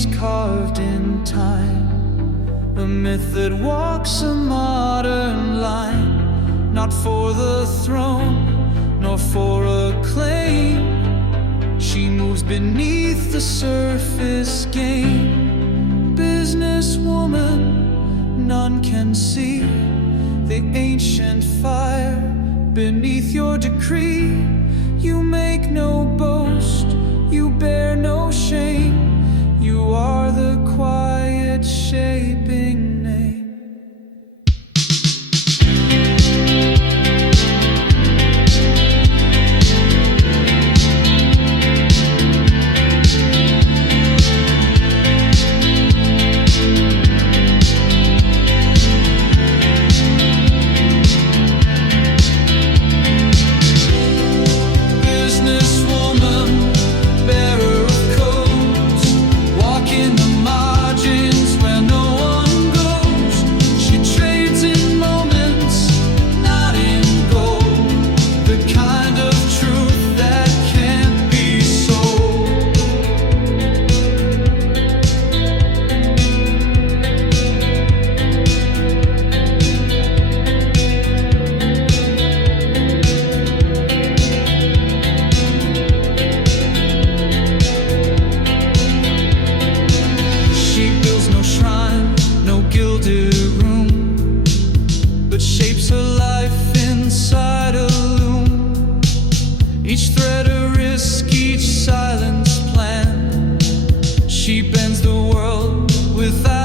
dreams carved in time, a myth that walks a modern line, not for the throne, nor for acclaim. She moves beneath the surface game. Businesswoman, none can see the ancient fire beneath your decree. You make no boast, you bear no shame. You are the quiet shaping name. Shapes her life inside a loom. Each thread a risk, each silence plan. She bends the world without